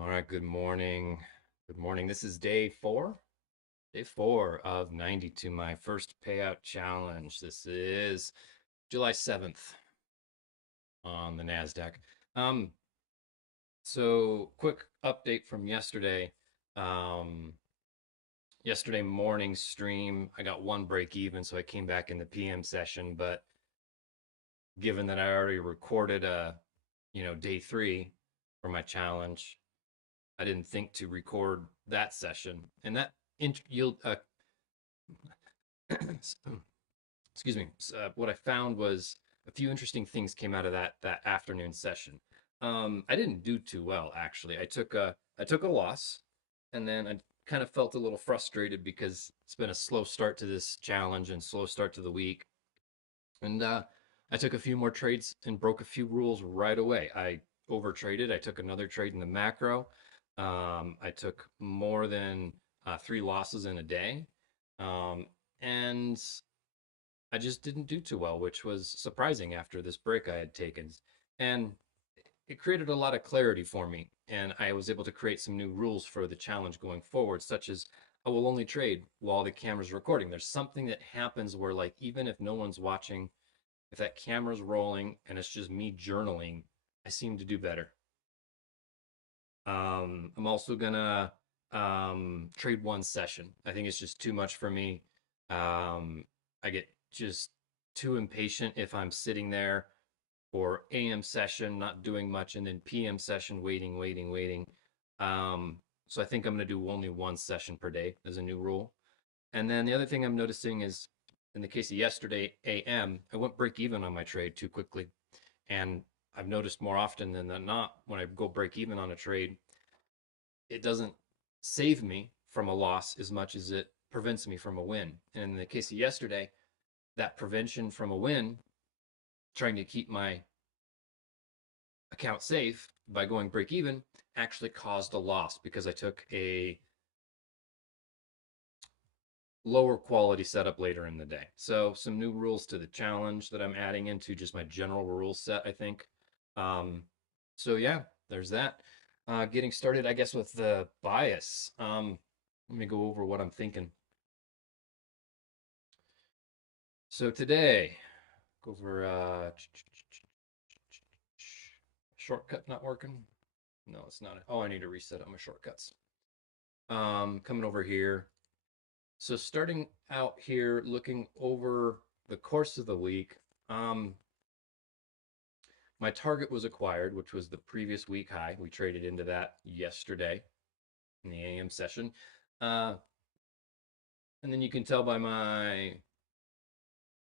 All right, good morning. Good morning. This is day four of 92, my first payout challenge. This is July 7th on the NASDAQ. Um, so quick update from yesterday. Um, Yesterday morning stream, I got one break even, so I came back in the PM session, but given that I already recorded day three for my challenge, I didn't think to record that session, and that yield excuse me. What I found was a few interesting things came out of that afternoon session. I didn't do too well actually. I took a loss, and then I kind of felt a little frustrated because it's been a slow start to this challenge and slow start to the week. And I took a few more trades and broke a few rules right away. I overtraded. I took another trade in the macro. I took more than three losses in a day. Um, and I just didn't do too well, which was surprising after this break I had taken. And it created a lot of clarity for me. And I was able to create some new rules for the challenge going forward, such as I will only trade while the camera's recording. There's something that happens where, like, even if no one's watching, if that camera's rolling and it's just me journaling, I seem to do better. I'm also gonna trade one session. I think it's just too much for me. I get just too impatient if I'm sitting there for AM session, not doing much, and then PM session, waiting, waiting, waiting. So I think I'm gonna do only one session per day as a new rule. And then the other thing I'm noticing is in the case of yesterday, AM, I went break even on my trade too quickly. And I've noticed more often than not when I go break even on a trade, it doesn't save me from a loss as much as it prevents me from a win. And in the case of yesterday, that prevention from a win, trying to keep my account safe by going break even, actually caused a loss because I took a lower quality setup later in the day. So some new rules to the challenge that I'm adding into just my general rule set, I think. Um, so yeah, there's that. Getting started, I guess, with the bias. Let me go over what I'm thinking. So today, go over shortcut not working. No, it's not. Oh, I need to reset on my shortcuts. Coming over here. So starting out here, looking over the course of the week, my target was acquired, which was the previous week high. We traded into that yesterday in the AM session. Uh, and then you can tell by my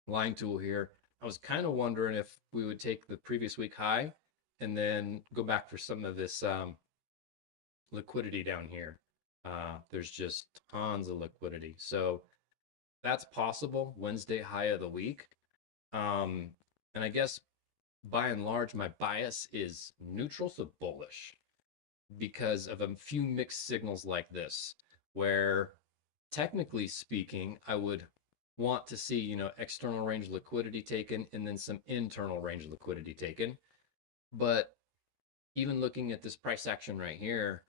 line tool here, I was kind of wondering if we would take the previous week high and then go back for some of this liquidity down here. There's just tons of liquidity. So that's possible. Wednesday high of the week. And I guess by and large, my bias is neutral to bullish because of a few mixed signals like this, where technically speaking, I would want to see, external range liquidity taken and then some internal range liquidity taken. But even looking at this price action right here,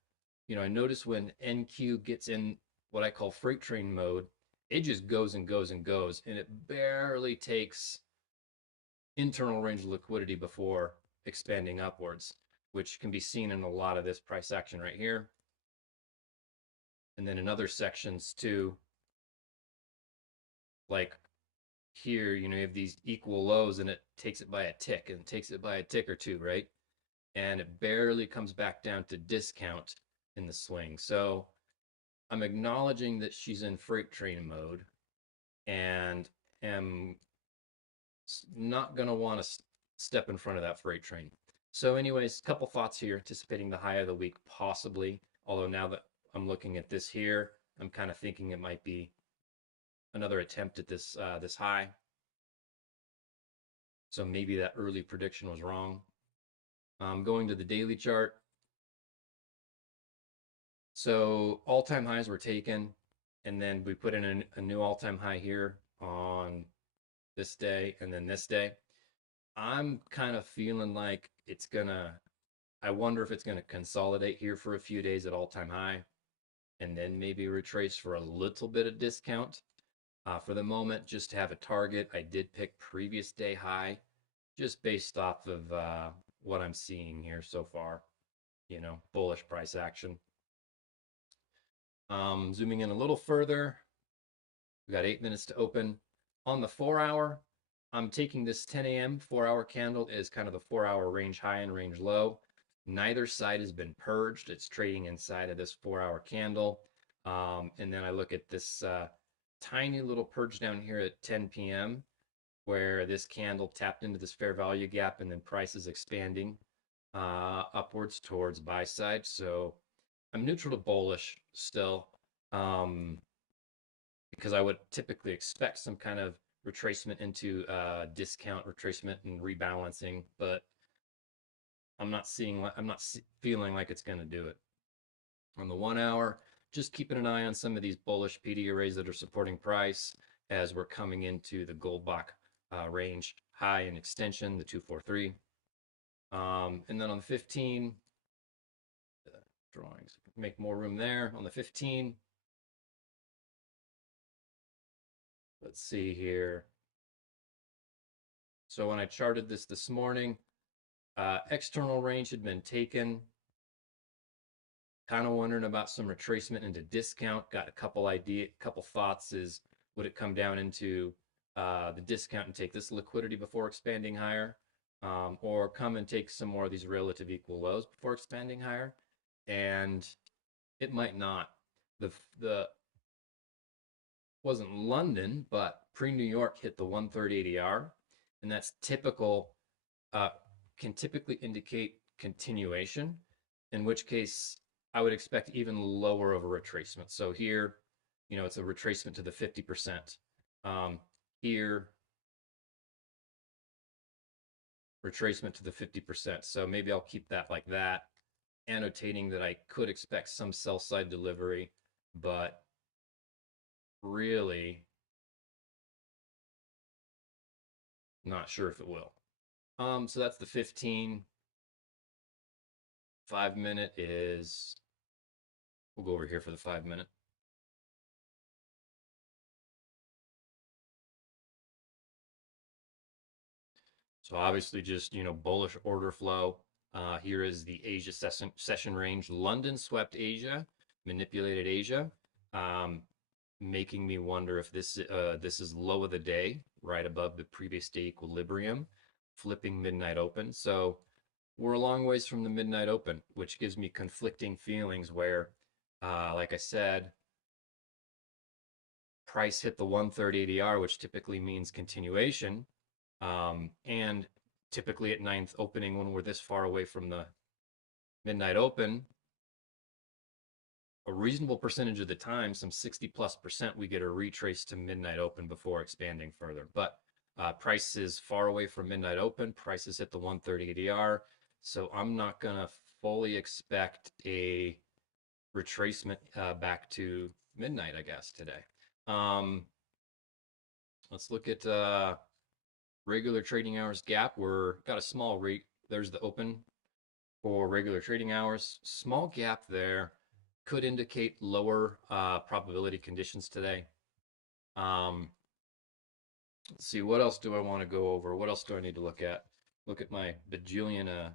I notice when NQ gets in what I call freight train mode, it just goes and goes and goes, and it barely takes internal range of liquidity before expanding upwards, which can be seen in a lot of this price action right here. And then in other sections too, like here, you have these equal lows and it takes it by a tick and takes it by a tick or two, right? And it barely comes back down to discount in the swing. So I'm acknowledging that she's in freight train mode and am not going to want to step in front of that freight train. So anyways, a couple thoughts here, anticipating the high of the week, possibly. Although now that I'm looking at this here, I'm kind of thinking it might be another attempt at this high. So maybe that early prediction was wrong. Going to the daily chart. So all-time highs were taken, and then we put in a new all-time high here on this day and then this day. I'm kind of feeling like it's gonna I wonder if it's going to consolidate here for a few days at all-time high and then maybe retrace for a little bit of discount. For the moment, just to have a target, I did pick previous day high just based off of what I'm seeing here so far, bullish price action. Zooming in a little further, we got 8 minutes to open. On the 4 hour, I'm taking this 10 a.m. 4 hour candle is kind of the 4 hour range high and range low. Neither side has been purged. It's trading inside of this 4 hour candle. And then I look at this tiny little purge down here at 10 p.m. where this candle tapped into this fair value gap and then price is expanding upwards towards buy side. So I'm neutral to bullish still. Because I would typically expect some kind of retracement into discount retracement and rebalancing, but I'm not feeling like it's going to do it. On the 1 hour, just keeping an eye on some of these bullish PD arrays that are supporting price as we're coming into the Goldbach range high and extension, the 243. And then on the 15, drawings make more room there. On the 15, let's see here. So when I charted this morning, external range had been taken. Kind of wondering about some retracement into discount. Got a couple thoughts. Is would it come down into the discount and take this liquidity before expanding higher, or come and take some more of these relative equal lows before expanding higher? And it might not. The wasn't London, but pre-New York hit the 130 ADR, and that's typical. Can typically indicate continuation, in which case I would expect even lower of a retracement. So here, it's a retracement to the 50%. Here, retracement to the 50%. So maybe I'll keep that like that, annotating that I could expect some sell side delivery, but really not sure if it will. So that's the 15. 5 minute is, we'll go over here for the 5 minute. So obviously just, bullish order flow. Here is the Asia session range. London swept Asia, manipulated Asia, making me wonder if this is low of the day, right above the previous day equilibrium, flipping midnight open. So we're a long ways from the midnight open, which gives me conflicting feelings where, like I said, price hit the 130 ADR, which typically means continuation. And typically at ninth opening, when we're this far away from the midnight open, a reasonable percentage of the time, some 60+%, we get a retrace to midnight open before expanding further. But price is far away from midnight open. Prices hit the 130 ADR. So I'm not going to fully expect a retracement back to midnight, I guess, today. Let's look at regular trading hours gap. We're got a small rate. There's the open for regular trading hours. Small gap there could indicate lower probability conditions today. Let's see, what else do I want to go over? What else do I need to look at? Look at my bajillion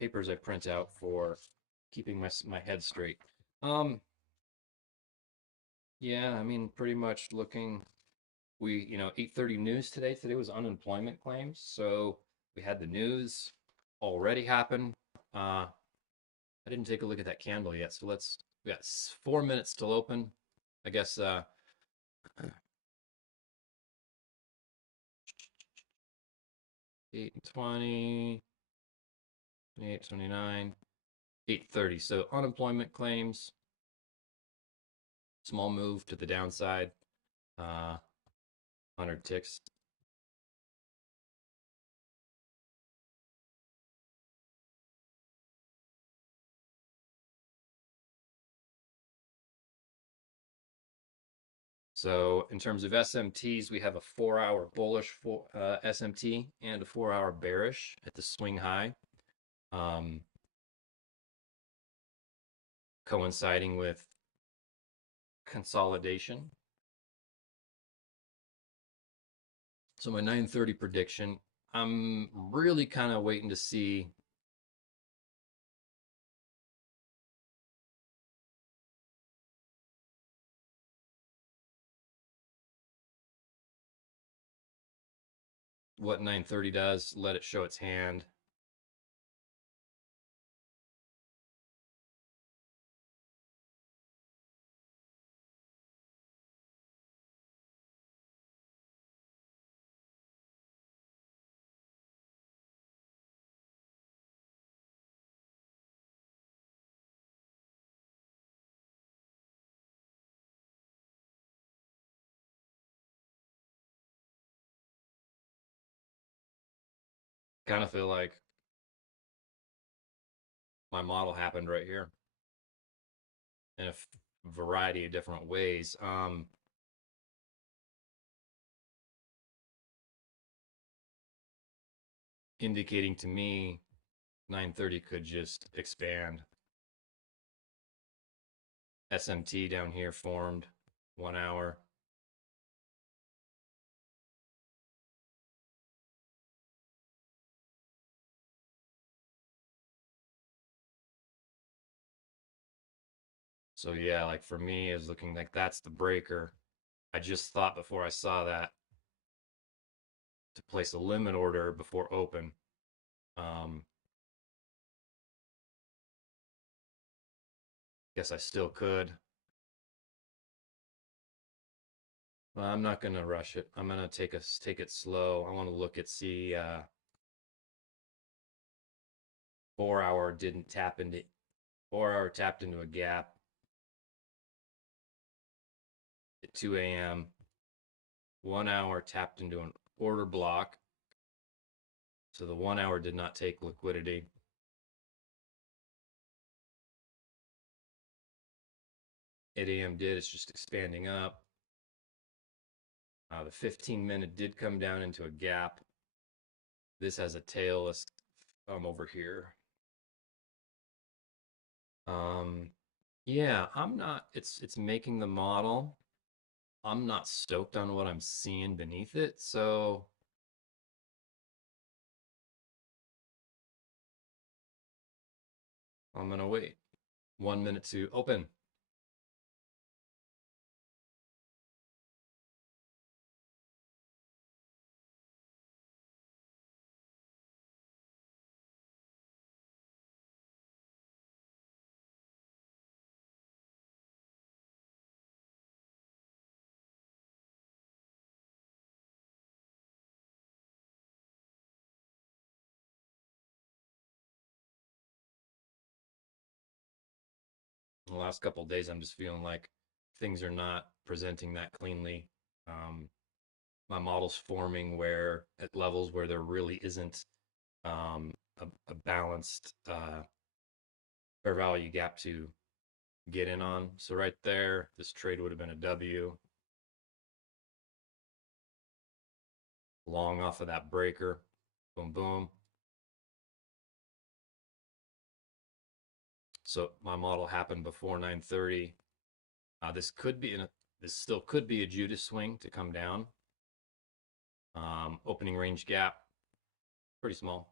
papers I print out for keeping my head straight. Yeah, I mean, pretty much looking. 8:30 news today. Today was unemployment claims. So we had the news already happen. I didn't take a look at that candle yet. So we got 4 minutes till open. I guess 8:20, 28:29, 8:30. So unemployment claims, small move to the downside, 100 ticks. So in terms of SMTs, we have a 4 hour bullish SMT and a 4 hour bearish at the swing high. um, coinciding with consolidation. So my 9:30 prediction, I'm really kind of waiting to see what 9:30 does, let it show its hand. Kind of feel like my model happened right here in a variety of different ways. Indicating to me 9:30 could just expand. SMT down here formed 1 hour. So yeah, like for me, is looking like that's the breaker. I just thought before I saw that to place a limit order before open. Um, guess I still could. But I'm not gonna rush it. I'm gonna take it slow. I want to look at see 4 hour didn't tap into 4 hour tapped into a gap at 2 a.m. 1 hour tapped into an order block. So the 1 hour did not take liquidity. 8 a.m. did. It's just expanding up. The 15-minute did come down into a gap. This has a tail. Let's come over here. Yeah, I'm not. It's making the model. I'm not stoked on what I'm seeing beneath it, so I'm gonna wait 1 minute to open. The last couple of days, I'm just feeling like things are not presenting that cleanly. Um, my model's forming where at levels where there really isn't a balanced fair value gap to get in on. So right there, this trade would have been a W. Long off of that breaker. Boom, boom. So my model happened before 9:30. This could be this still could be a Judas swing to come down. Opening range gap, pretty small.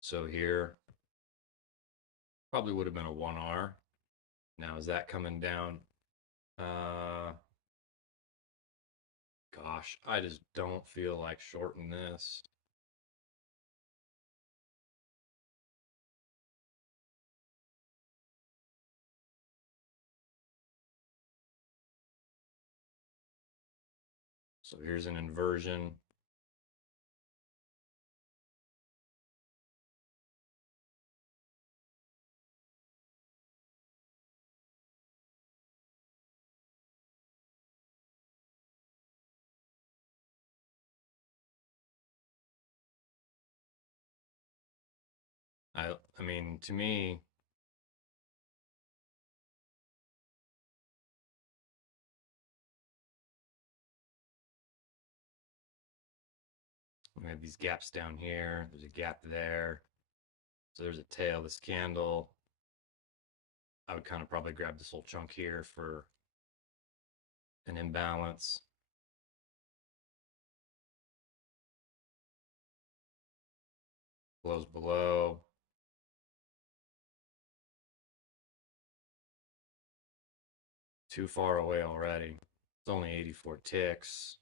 So here probably would have been a 1R. Now is that coming down? Gosh, I just don't feel like shorting this. So here's an inversion. I mean, to me, We have these gaps down here. There's a gap there. So there's a tail, this candle. I would kind of probably grab this whole chunk here for an imbalance. Close below. Too far away already. It's only 84 ticks.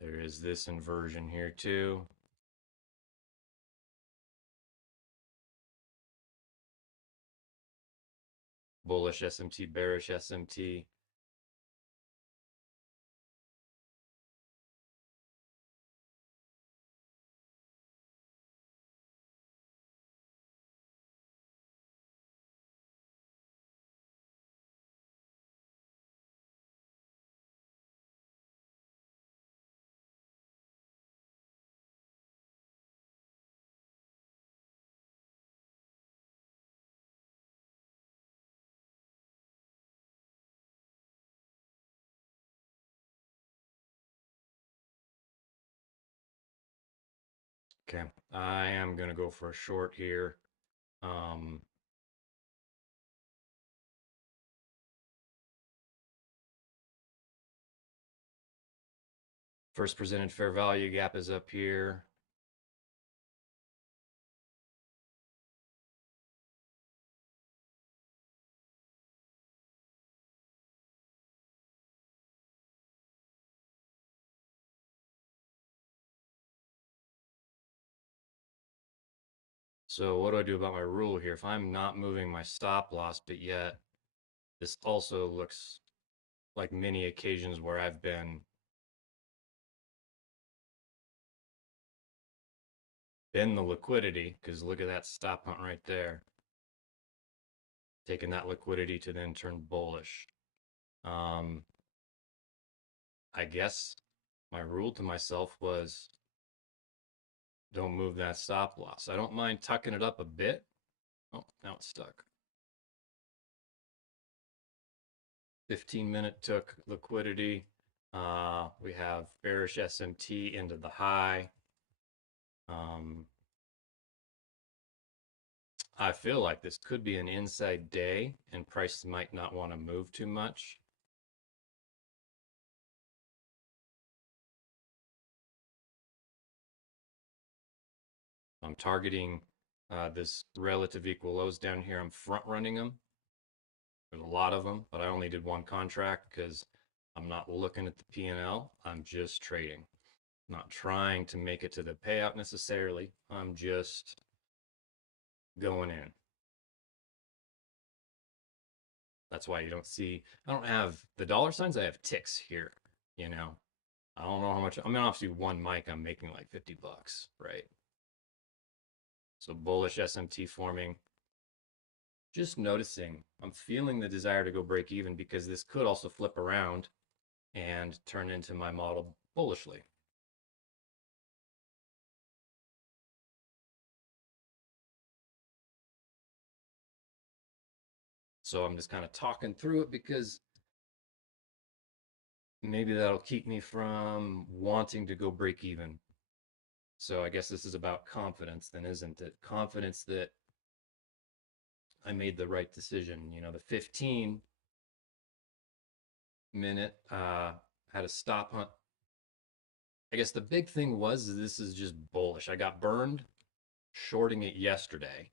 There is this inversion here too. Bullish SMT, bearish SMT. Okay, I am going to go for a short here. First presented fair value gap is up here. So what do I do about my rule here? If I'm not moving my stop loss, but yet this also looks like many occasions where I've been in the liquidity, because look at that stop hunt right there. Taking that liquidity to then turn bullish. I guess my rule to myself was don't move that stop loss. I don't mind tucking it up a bit. Oh, now it's stuck. 15-minute took liquidity. We have bearish SMT into the high. I feel like this could be an inside day and price might not want to move too much. I'm targeting this relative equal lows down here. I'm front running them. There's a lot of them, but I only did one contract because I'm not looking at the P&L. I'm just trading. Not trying to make it to the payout necessarily. I'm just going in. That's why you don't see, I don't have the dollar signs, I have ticks here, you know. I don't know how much, I mean, obviously one mic, I'm making like 50 bucks, right? So bullish SMT forming. Just noticing, I'm feeling the desire to go break even because this could also flip around and turn into my model bullishly. So I'm just kind of talking through it because maybe that'll keep me from wanting to go break even. So I guess this is about confidence then, isn't it? Confidence that I made the right decision. You know, the 15-minute had a stop hunt. I guess the big thing was this is just bullish. I got burned shorting it yesterday.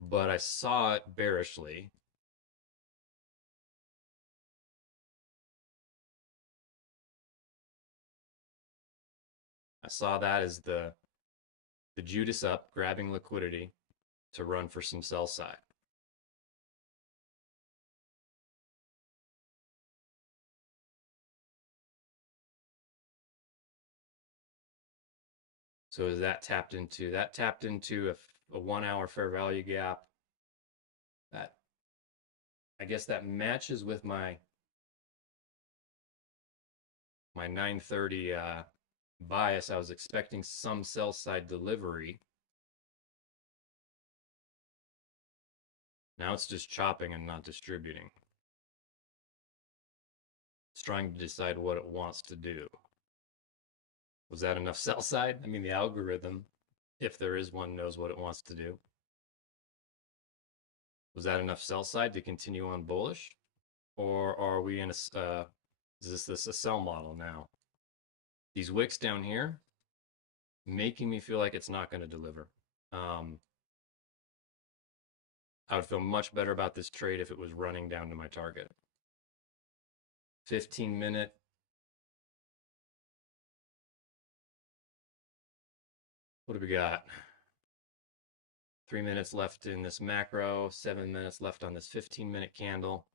But I saw it bearishly. I saw that as the Judas up, grabbing liquidity to run for some sell side. So as that tapped into a 1 hour fair value gap. That, I guess that matches with my 930 bias. I was expecting some sell side delivery. Now it's just chopping and not distributing. It's trying to decide what it wants to do. Was that enough sell side? I mean, the algorithm, if there is one, knows what it wants to do. Was that enough sell side to continue on bullish? Or are we in is this a sell model now? These wicks down here making me feel like it's not going to deliver. I would feel much better about this trade if it was running down to my target. 15-minute. What do we got? 3 minutes left in this macro, 7 minutes left on this 15-minute candle.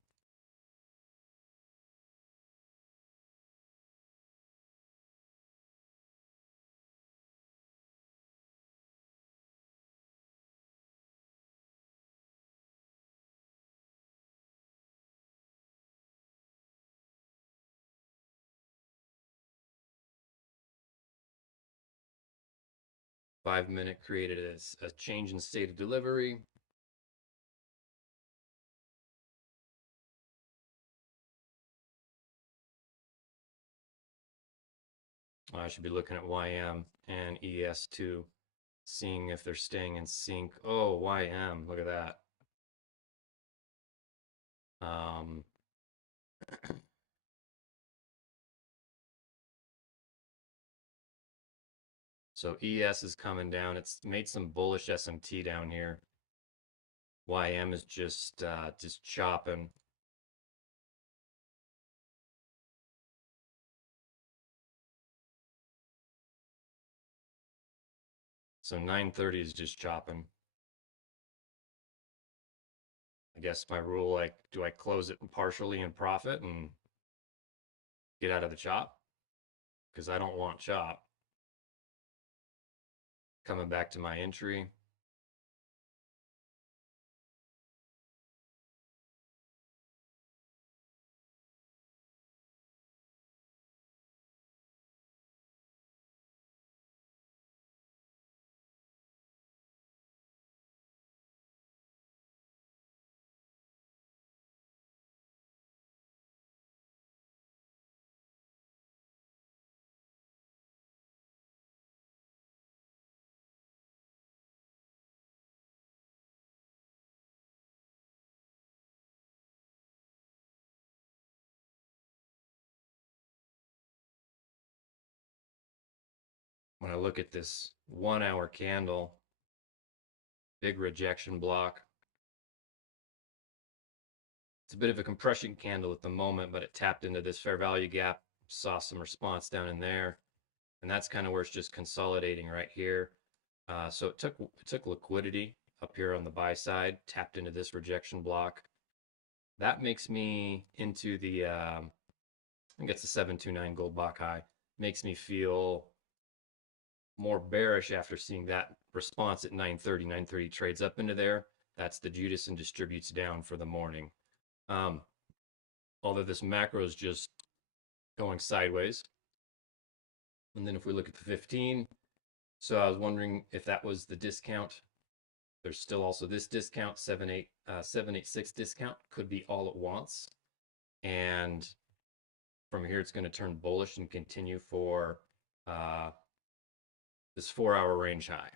Five-minute created a change in state of delivery. I should be looking at YM and ES too, seeing if they're staying in sync. Oh, YM, look at that. So ES is coming down. It's made some bullish SMT down here. YM is just chopping. So 930 is just chopping. I guess my rule, like, do I close it partially in profit and get out of the chop? Because I don't want chop. Coming back to my entry. When I look at this 1 hour candle, big rejection block. It's a bit of a compression candle at the moment, but it tapped into this fair value gap, saw some response down in there, and that's kind of where it's just consolidating right here. So it took liquidity up here on the buy side, tapped into this rejection block. That makes me into the I think it's the 729 gold block high. Makes me feel more bearish after seeing that response at 930. 930 trades up into there. That's the Judas and distributes down for the morning. Although this macro is just going sideways. And then if we look at the 15, so I was wondering if that was the discount. There's still also this discount, 786 discount, could be all at once. And from here, it's going to turn bullish and continue for this 4 hour range high.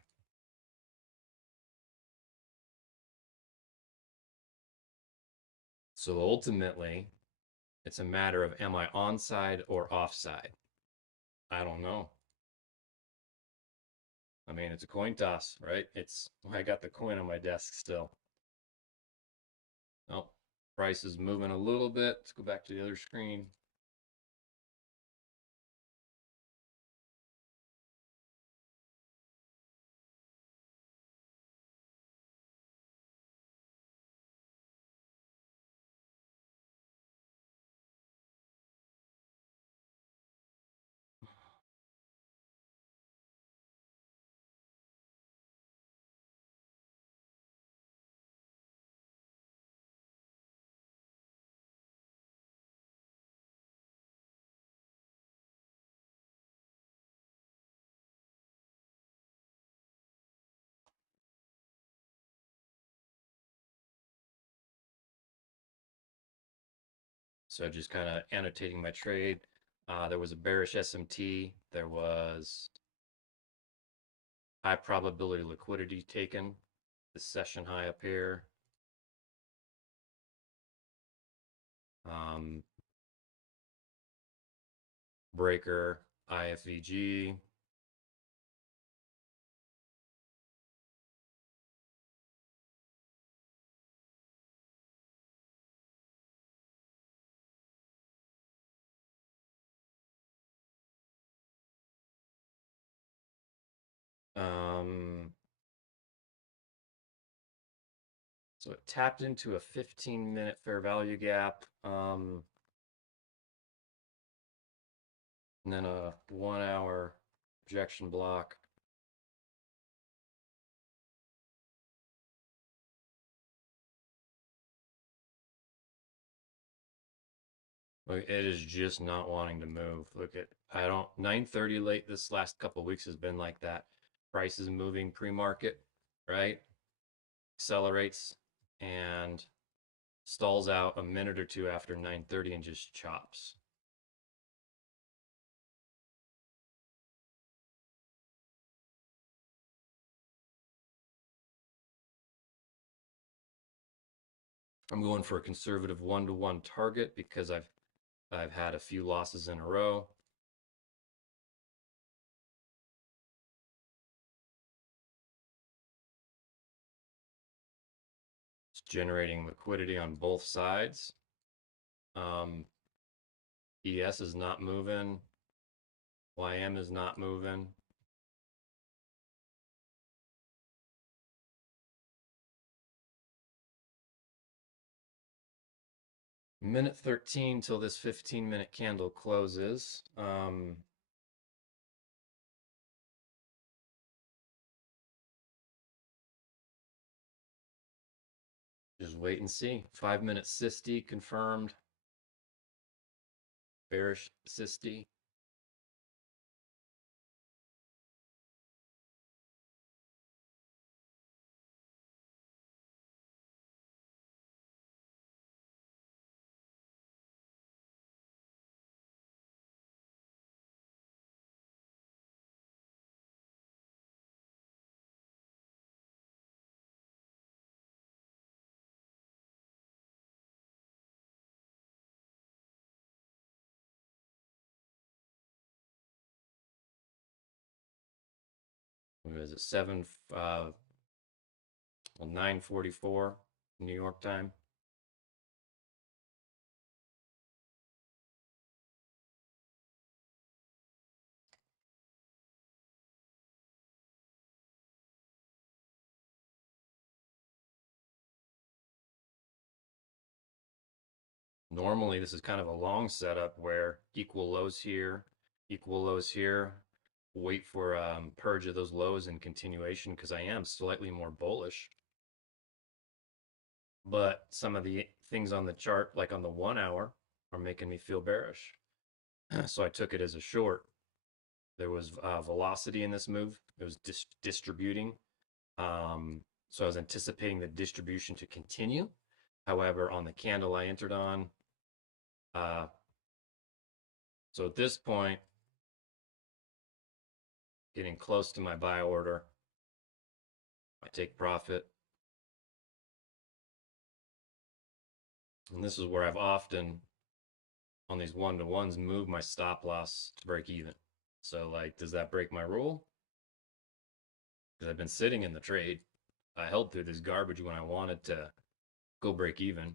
So ultimately, it's a matter of am I onside or offside? I don't know. I mean, it's a coin toss, right? I got the coin on my desk still. Oh, price is moving a little bit. Let's go back to the other screen. So just kind of annotating my trade. There was a bearish SMT. There was high probability liquidity taken. The session high up here. Um, breaker, IFVG. So it tapped into a 15-minute fair value gap. And then a 1 hour projection block. It is just not wanting to move. Look at, I don't, 9:30 late this last couple of weeks has been like that. Price is moving pre-market, right? Accelerates and stalls out a minute or two after 9:30 and just chops. I'm going for a conservative 1-to-1 target because I've had a few losses in a row. It's generating liquidity on both sides. ES is not moving. YM is not moving. Minute 13 till this 15-minute candle closes. Just wait and see. 5-minute SIST confirmed. Bearish SIST. What is it? 9:44 New York time. Normally, this is kind of a long setup where equal lows here, wait for purge of those lows and continuation because I am slightly more bullish. But some of the things on the chart, like on the 1 hour, are making me feel bearish. So I took it as a short. There was velocity in this move. It was distributing. So I was anticipating the distribution to continue. However, on the candle I entered on, so at this point, getting close to my buy order, I take profit. And this is where I've often, on these 1-to-1s, moved my stop loss to break even. So, like, does that break my rule? Because I've been sitting in the trade. I held through this garbage when I wanted to go break even.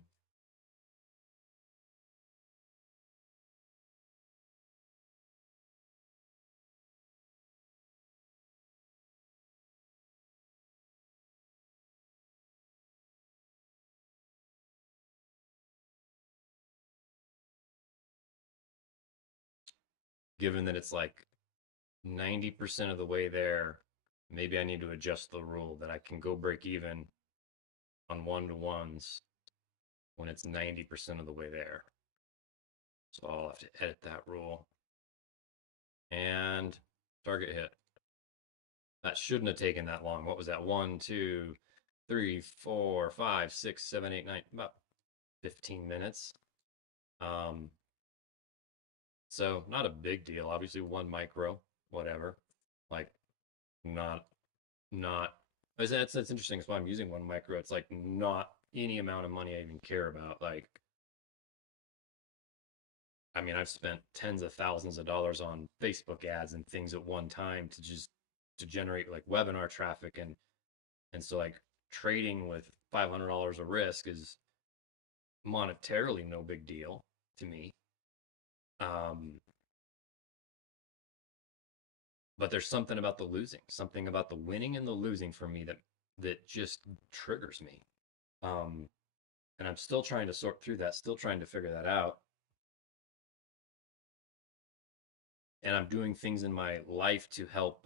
Given that it's like 90% of the way there, maybe I need to adjust the rule that I can go break even on 1-to-1s when it's 90% of the way there. So I'll have to edit that rule. And target hit. That shouldn't have taken that long. What was that? 1, 2, 3, 4, 5, 6, 7, 8, 9, about 15 minutes. Um, so not a big deal. Obviously, one micro, whatever. Like not not. That's interesting. That's why I'm using one micro. It's like not any amount of money I even care about. Like, I mean, I've spent tens of thousands of dollars on Facebook ads and things at one time to generate like webinar traffic and so like trading with $500 of risk is monetarily no big deal to me. Um, but there's something about the losing, something about the winning and the losing for me that just triggers me. Um, and I'm still trying to sort through that, still trying to figure that out. And I'm doing things in my life to help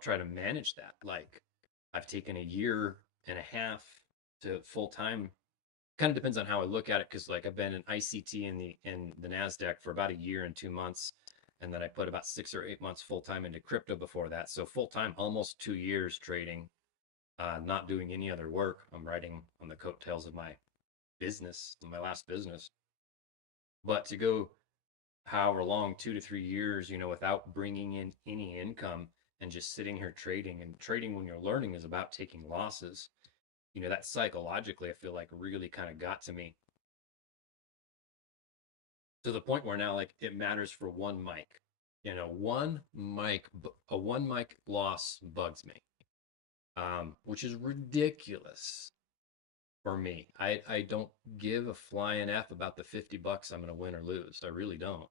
try to manage that. Like I've taken a year and a half to full time. Kind of depends on how I look at it, because like I've been in ICT in the Nasdaq for about a year and 2 months, and then I put about 6 or 8 months full time into crypto before that. So full time, almost 2 years trading, not doing any other work. I'm riding on the coattails of my business, my last business. But to go however long, 2 to 3 years, without bringing in any income and just sitting here trading, and trading when you're learning is about taking losses. That psychologically, I feel like really kind of got to me to the point where now, like, it matters for one mic. A one mic loss bugs me, which is ridiculous for me. I don't give a flying F about the $50 I'm going to win or lose. I really don't.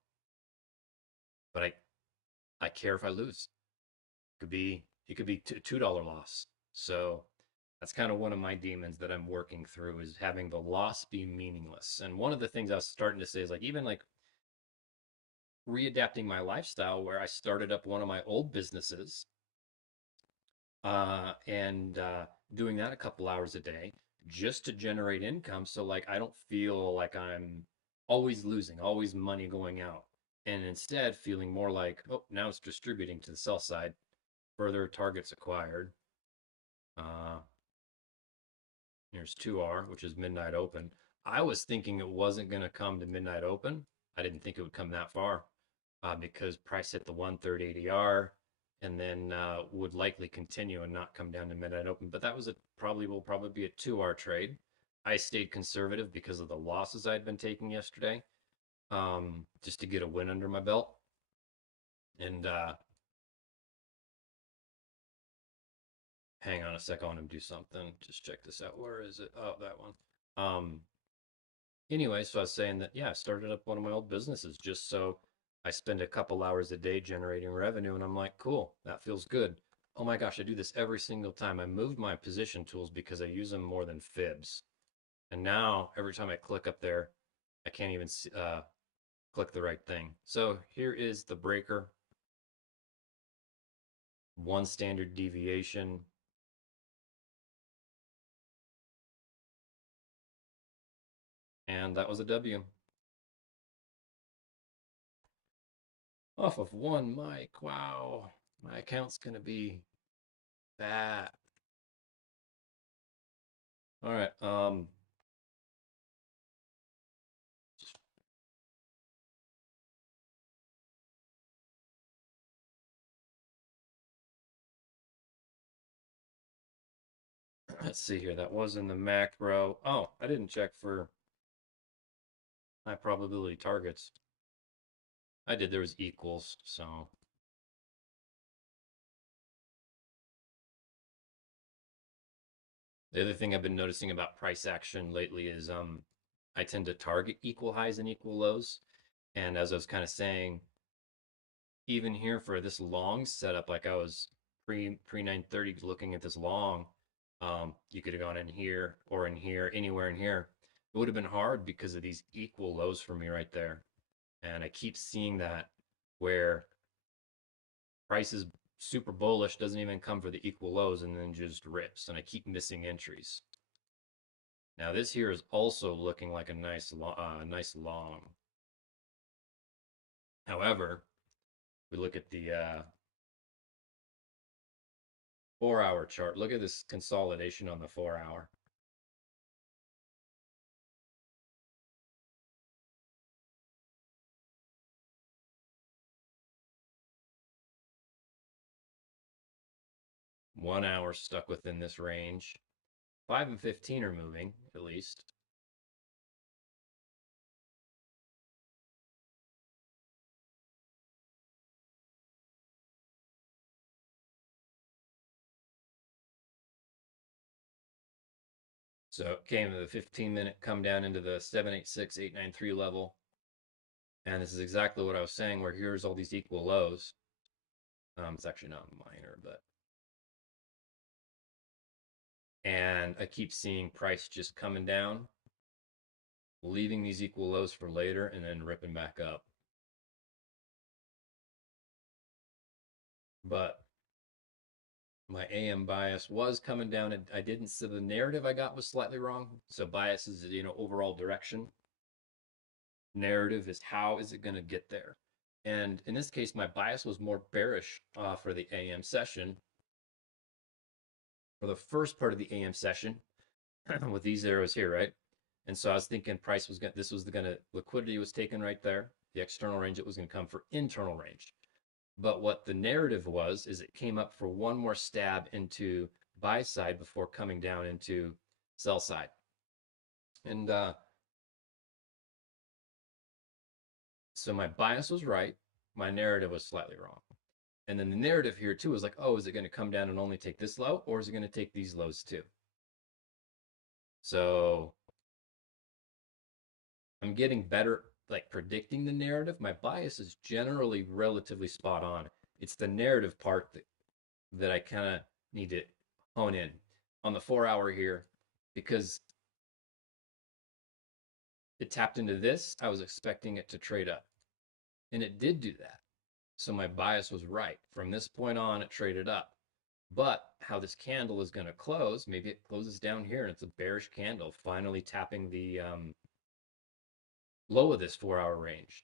But I care if I lose. It could be $2 loss. So that's kind of one of my demons that I'm working through, is having the loss be meaningless. And one of the things I was starting to say is like, even like readapting my lifestyle, where I started up one of my old businesses, and doing that a couple hours a day just to generate income. So like I don't feel like I'm always losing, always money going out, and instead feeling more like, oh, now it's distributing to the sell side, further targets acquired. Uh, Here's 2R, which is midnight open. I was thinking it wasn't going to come to midnight open. I didn't think it would come that far, because price hit the 130 ADR and then would likely continue and not come down to midnight open. But that was will probably be a 2R trade. I stayed conservative because of the losses I'd been taking yesterday, just to get a win under my belt. And hang on a sec, I want to do something. Just check this out. Where is it? Oh, that one. Anyway, so I was saying that, yeah, I started up one of my old businesses just so I spend a couple hours a day generating revenue. And I'm like, cool, that feels good. Oh my gosh, I do this every single time. I moved my position tools because I use them more than fibs. And now every time I click up there, I can't even click the right thing. So here is the breaker, one standard deviation. And that was a W. Off of one mic. Wow. My account's going to be bad. All right. Let's see here. That was in the macro. Oh, I didn't check for high probability targets. I did. There was equals. So the other thing I've been noticing about price action lately is I tend to target equal highs and equal lows. And as I was kind of saying, even here for this long setup, like I was pre 930 looking at this long, you could have gone in here or in here, anywhere in here. It would have been hard because of these equal lows for me right there. And I keep seeing that where price is super bullish, doesn't even come for the equal lows, and then just rips. And I keep missing entries. Now this here is also looking like a nice long. However, we look at the 4-hour chart. Look at this consolidation on the 4-hour. 1 hour stuck within this range. 5 and 15 are moving, at least. So it came to the 15-minute come down into the 786, 893 level. And this is exactly what I was saying, where here's all these equal lows. It's actually not minor, but. And I keep seeing price just coming down, leaving these equal lows for later, and then ripping back up. But my AM bias was coming down, and I didn't. So the narrative I got was slightly wrong. So bias is, overall direction. Narrative is how is it going to get there? And in this case, my bias was more bearish for the AM session. For the first part of the AM session, with these arrows here, right? And so I was thinking price was going. This was going to liquidity was taken right there. The external range, it was going to come for internal range. But what the narrative was is it came up for one more stab into buy side before coming down into sell side. And so my bias was right. My narrative was slightly wrong. And then the narrative here too is like, oh, is it going to come down and only take this low, or is it going to take these lows too? So I'm getting better like predicting the narrative. My bias is generally relatively spot on. It's the narrative part that I kind of need to hone in on the 4 hour here, because it tapped into this. I was expecting it to trade up, and it did do that. So my bias was right. From this point on, it traded up. But how this candle is going to close, maybe it closes down here and it's a bearish candle, finally tapping the low of this 4 hour range.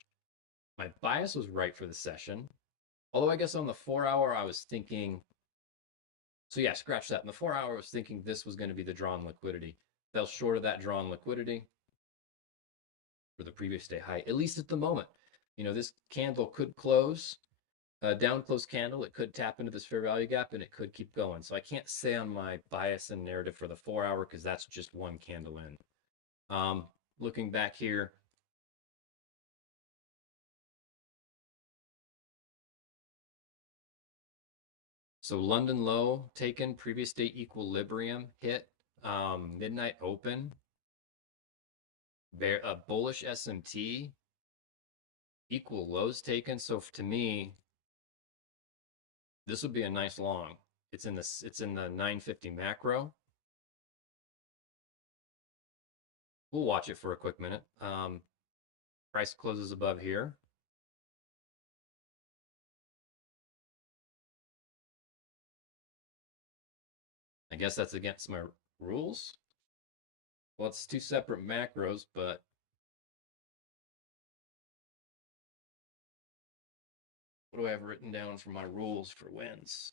My bias was right for the session. Although I guess on the 4 hour, I was thinking, so yeah, scratch that. In the 4 hour, I was thinking this was going to be the drawn liquidity. Fell short of that drawn liquidity for the previous day high, at least at the moment. This candle could close, a down close candle. It could tap into this fair value gap and it could keep going. So I can't say on my bias and narrative for the 4 hour because that's just one candle in. Looking back here, so London low taken, previous day equilibrium hit, midnight open, bullish SMT, equal lows taken. So to me, this would be a nice long. It's in the 950 macro. We'll watch it for a quick minute. Price closes above here. I guess that's against my rules. Well, it's two separate macros, but what do I have written down for my rules for wins?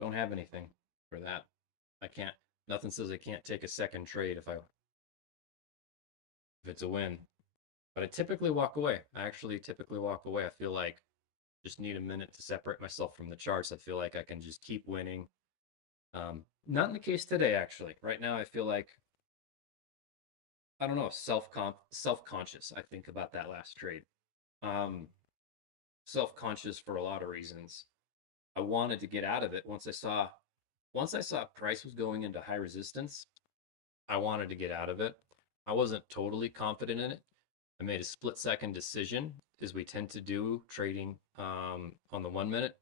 Don't have anything for that. I can't. Nothing says I can't take a second trade if it's a win. But I typically walk away. I actually typically walk away. I feel like just need a minute to separate myself from the charts. I feel like I can just keep winning. Not in the case today, actually. Right now, I feel like I don't know, self-conscious. I think about that last trade. Um, Self-conscious for a lot of reasons. I wanted to get out of it once I saw price was going into high resistance. I wanted to get out of it. I wasn't totally confident in it. I made a split second decision, as we tend to do trading on the 1 minute,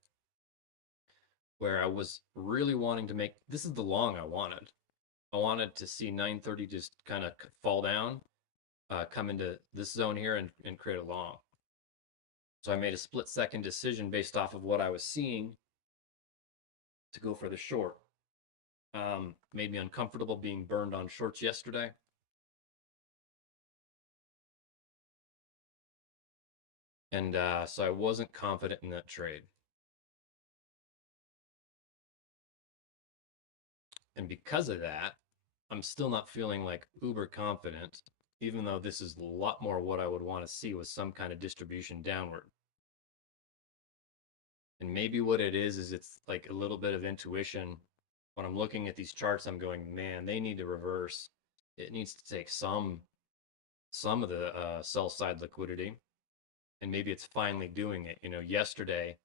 where I was really wanting to make this is the long I wanted. I wanted to see 930 just kind of fall down, come into this zone here and create a long. So I made a split second decision based off of what I was seeing to go for the short. Made me uncomfortable being burned on shorts yesterday. And so I wasn't confident in that trade. And because of that, I'm still not feeling like uber confident, even though this is a lot more what I would want to see with some kind of distribution downward. And maybe what it is it's like a little bit of intuition. When I'm looking at these charts, I'm going, man, they need to reverse. It needs to take some of the sell side liquidity, and maybe it's finally doing it. Yesterday,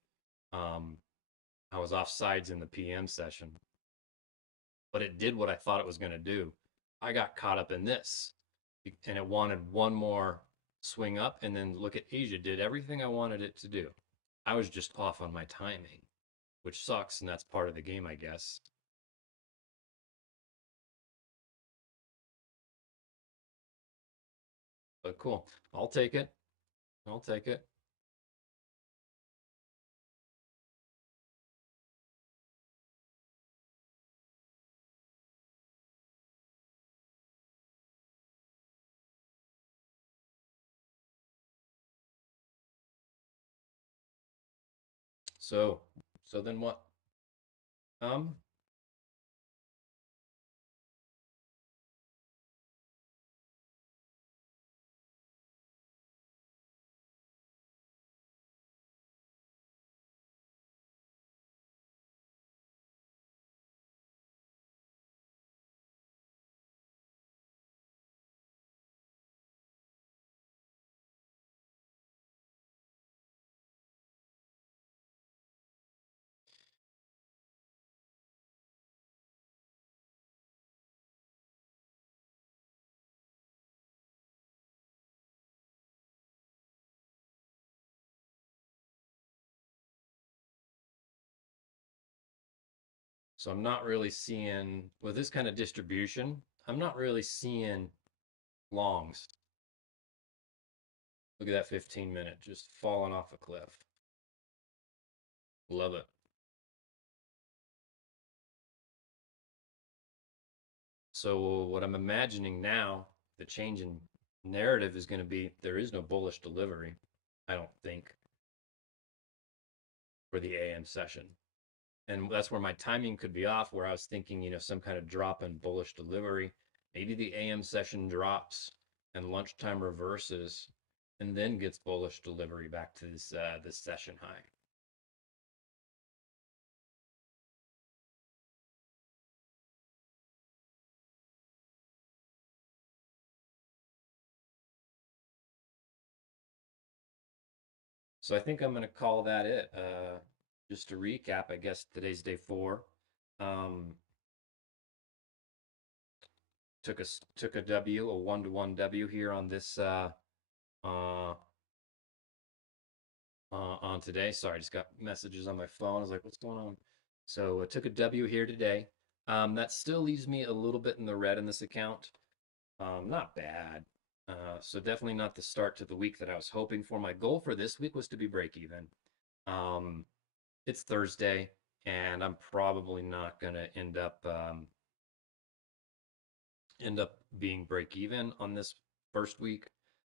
um, I was off sides in the PM session, but it did what I thought it was going to do. I got caught up in this, and it wanted one more swing up, and then look at Asia did everything I wanted it to do. I was just off on my timing, which sucks, and that's part of the game, I guess. But cool. I'll take it. I'll take it. So, so then what? Um, so I'm not really seeing with this kind of distribution, I'm not really seeing longs. Look at that 15-minute just falling off a cliff. Love it. So what I'm imagining now, the change in narrative is going to be there is no bullish delivery, I don't think, for the AM session. And that's where my timing could be off, where I was thinking, some kind of drop in bullish delivery. Maybe the AM session drops and lunchtime reverses and then gets bullish delivery back to this session high. So I think I'm going to call that it. Just to recap, I guess today's day 4. Um, took a W, a 1-to-1 W here on this uh, on today. Sorry, I just got messages on my phone. I was like, what's going on? So I took a W here today. That still leaves me a little bit in the red in this account. Not bad. So definitely not the start to the week that I was hoping for. My goal for this week was to be break even. Um, it's Thursday, and I'm probably not going to end up being break even on this first week.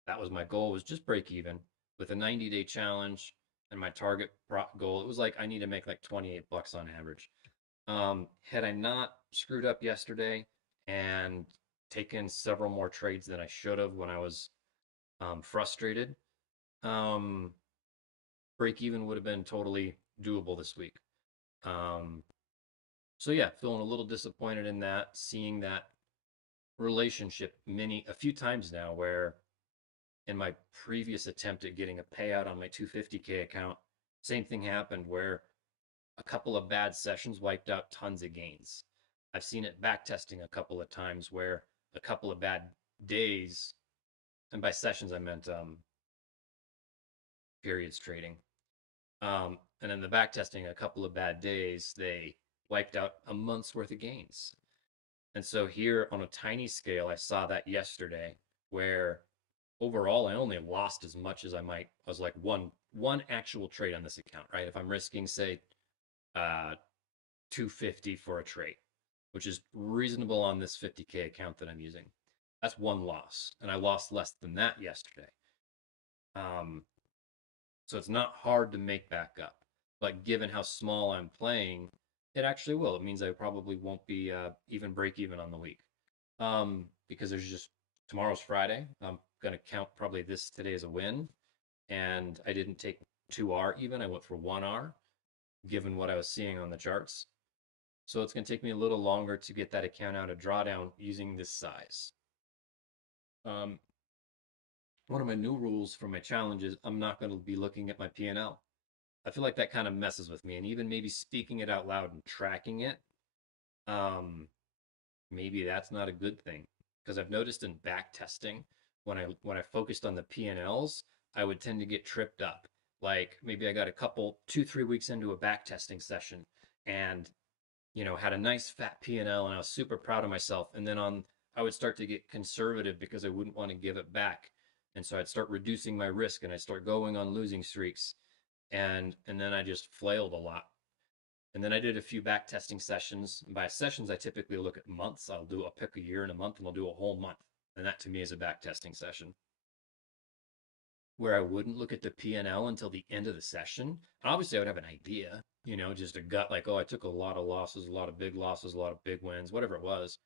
That was my goal, was just break even with a 90-day challenge, and my target goal, it was like I need to make like 28 bucks on average. Had I not screwed up yesterday and taken several more trades than I should have when I was frustrated, um, break even would have been totally doable this week. Um, so yeah, feeling a little disappointed in that, seeing that relationship a few times now, where in my previous attempt at getting a payout on my 250K account, same thing happened where a couple of bad sessions wiped out tons of gains. I've seen it back testing a couple of times where a couple of bad days, and by sessions I meant periods trading. And in the back testing, a couple of bad days, they wiped out a month's worth of gains. And so here on a tiny scale, I saw that yesterday, where overall I only lost as much as I might. I was like one actual trade on this account, right? If I'm risking, say, 250 for a trade, which is reasonable on this 50K account that I'm using. That's one loss, and I lost less than that yesterday. Um, so it's not hard to make back up. But given how small I'm playing, It actually will. It means I probably won't be even break even on the week. Because there's just tomorrow's Friday. I'm gonna count probably this today as a win, and I didn't take 2R even. I went for 1R, given what I was seeing on the charts. So it's gonna take me a little longer to get that account out of drawdown using this size. Um, One of my new rules for my challenge is I'm not going to be looking at my P&L. I feel like that kind of messes with me, and even maybe speaking it out loud and tracking it, um, maybe that's not a good thing because I've noticed in back testing when I focused on the P&Ls, I would tend to get tripped up. Like maybe I got a couple 2-3 weeks into a back testing session and had a nice fat P&L and I was super proud of myself. And then I would start to get conservative because I wouldn't want to give it back. And so I'd start reducing my risk and I'd start going on losing streaks. And then I just flailed a lot. And then I did a few back testing sessions. And by sessions, I typically look at months. I'll pick a year in a month and I'll do a whole month. And that to me is a back testing session where I wouldn't look at the P&L until the end of the session. And obviously, I would have an idea, just a gut like, oh, I took a lot of losses, a lot of big losses, a lot of big wins, whatever it was.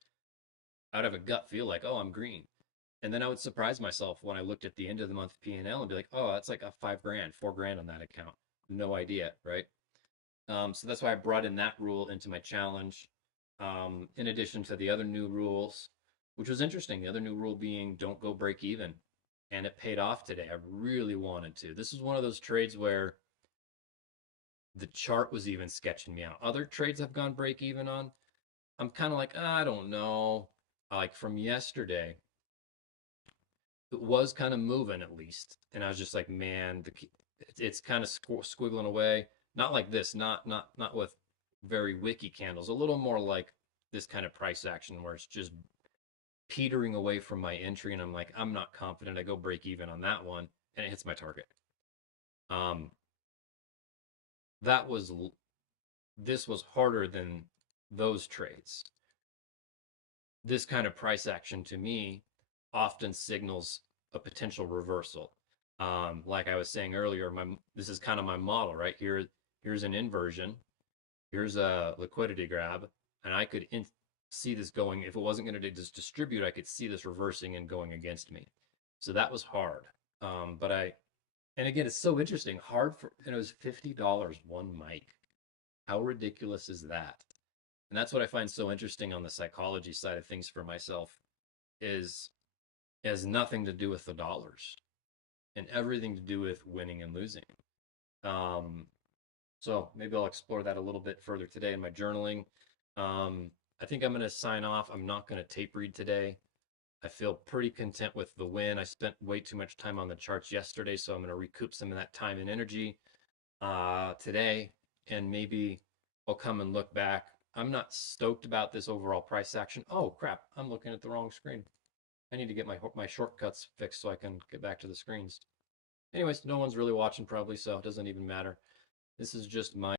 I would have a gut feel like, oh, I'm green. And then I would surprise myself when I looked at the end of the month P&L and be like, oh, that's like a 5 grand, 4 grand on that account. No idea, right? So that's why I brought in that rule into my challenge, in addition to the other new rules, which was interesting. The other new rule being don't go break even. And it paid off today. I really wanted to. This is one of those trades where the chart was even sketching me out. Other trades I've gone break even on, I'm kind of like, I don't know. Like from yesterday, it was kind of moving at least. And I was just like, man, it's kind of squiggling away. Not like this, not with very wiki candles. A little more like this kind of price action where it's just petering away from my entry, and I'm like, I'm not confident. I go break even on that one, and it hits my target. Um, that was this was harder than those trades. This kind of price action to me often signals a potential reversal. Like I was saying earlier, this is kind of my model, right? Here's an inversion, here's a liquidity grab, and I could see this going. If it wasn't going to just distribute, I could see this reversing and going against me. So that was hard. But and again, it's so interesting. Hard and it was $50 one mic. How ridiculous is that? And that's what I find so interesting on the psychology side of things for myself is it has nothing to do with the dollars and everything to do with winning and losing. Um, so maybe I'll explore that a little bit further today in my journaling. I think I'm going to sign off. I'm not going to tape read today. I feel pretty content with the win. I spent way too much time on the charts yesterday, so I'm going to recoup some of that time and energy today, and maybe I'll come and look back. I'm not stoked about this overall price action. Oh crap! I'm looking at the wrong screen. I need to get my shortcuts fixed so I can get back to the screens. Anyways, no one's really watching probably, so it doesn't even matter. This is just my